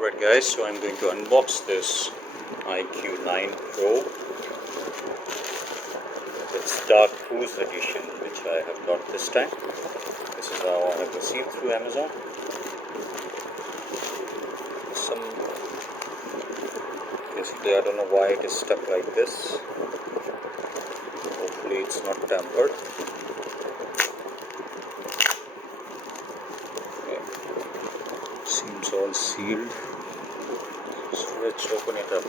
Alright guys, so I'm going to unbox this iQOO 9 Pro. It's Dark Cruise Edition, which I have got this time. This is how I have received through Amazon. Basically, I don't know why it is stuck like this. Hopefully it's not tampered. Okay. Seems all sealed. So let's open it up.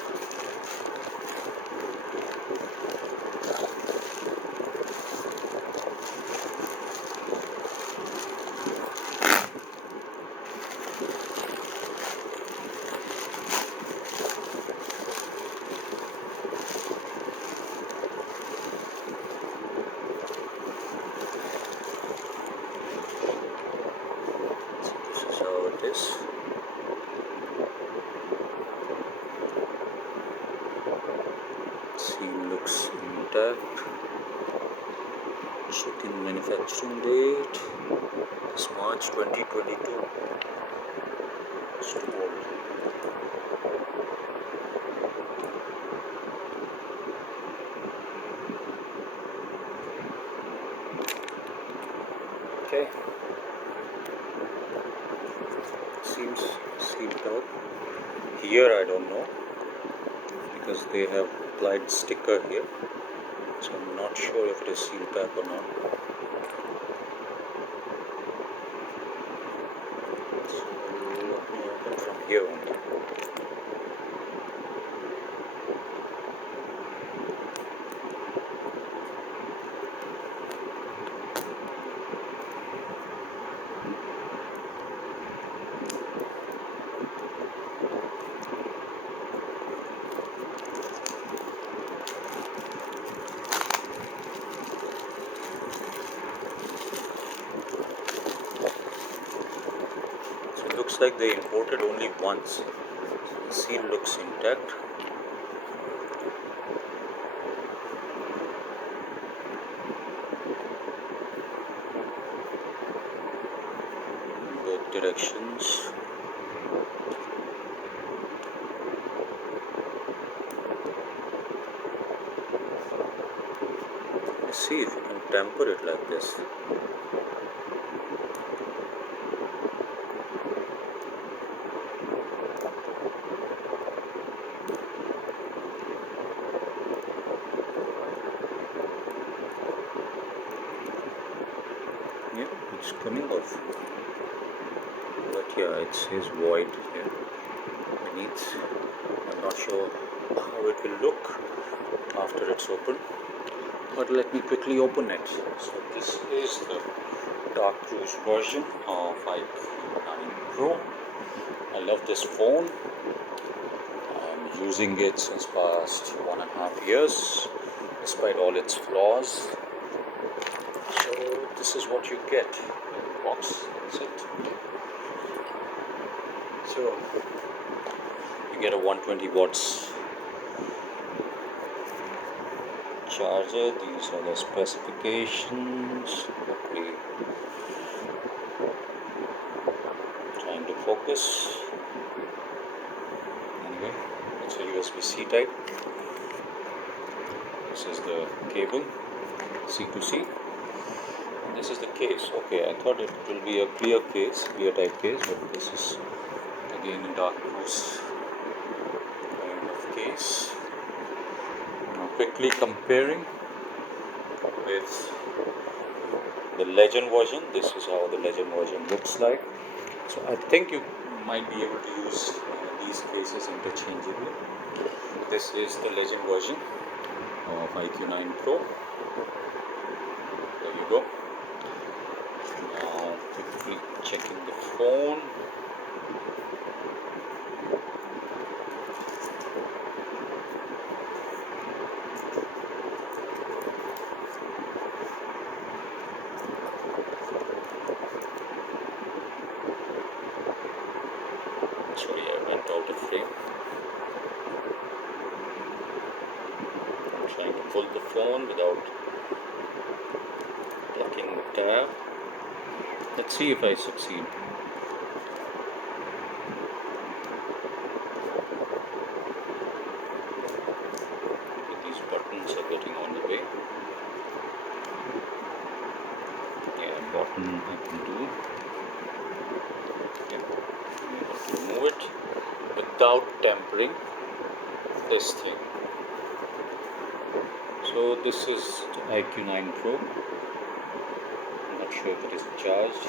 This is how it is. Seal looks intact. Checking manufacturing date. It's March 2022. It's too old. Okay. Seems sealed out. Here I don't know, because they have applied sticker here, so I'm not sure if it is sealed back or not. So let me open from here only. So it looks like they imported only once. The seal looks intact. Both directions. Let's see if you can tamper it like this. Yeah, it's coming off. But yeah, it says void here beneath. I'm not sure how it will look after it's open, but let me quickly open it. So this is the Dark Cruise version of iQOO 9 Pro. I love this phone. I'm using it since past 1.5 years, despite all its flaws. So this is what you get in the box. That's it. So you get a 120 watts charger. These are the specifications. Hopefully trying to focus. Anyway, it's a USB-C type. This is the cable, C to C. And this is the case. Okay, I thought it will be a clear type case, but this is again a Dark Cruise kind of case. Now quickly comparing with the Legend version. This is how the Legend version looks like. So I think you might be able to use these cases interchangeably. This is the Legend version of iQOO 9 Pro. There you go. Now quickly checking the phone. Sorry, I went out of frame. I'm trying to pull the phone without plucking the tab. Let's see if I succeed. anyway. Yeah, bottom I can do. Yeah. I'm able to remove it without tempering this thing. So this is the iQOO 9 Pro. I'm not sure if it is charged.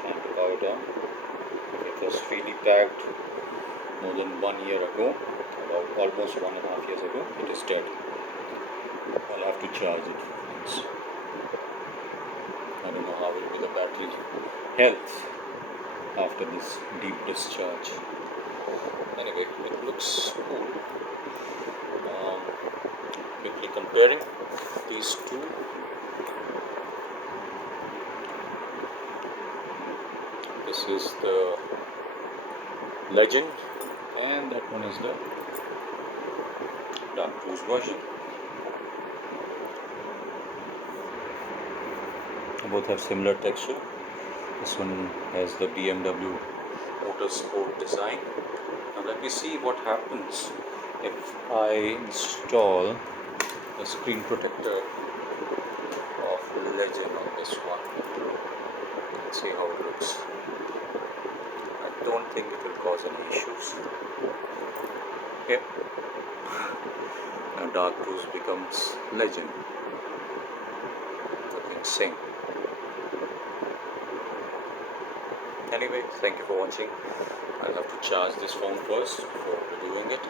Trying to power it on. It was really packed more than 1 year ago, about almost 1.5 years ago. It is dead. I'll have to charge it. I don't know how will be the battery health after this deep discharge. Anyway, it looks cool. Quickly comparing these two. This is the Legend and that one is the dark cruise version. Both have similar texture. This one has the BMW Motorsport design. Now let me see what happens if I install the screen protector of Legend on this one. Let's see how it looks. I don't think it will cause any issues. Okay. Now dark cruise becomes Legend. Looking same. Anyway, thank you for watching. I'll have to charge this phone first before reviewing it.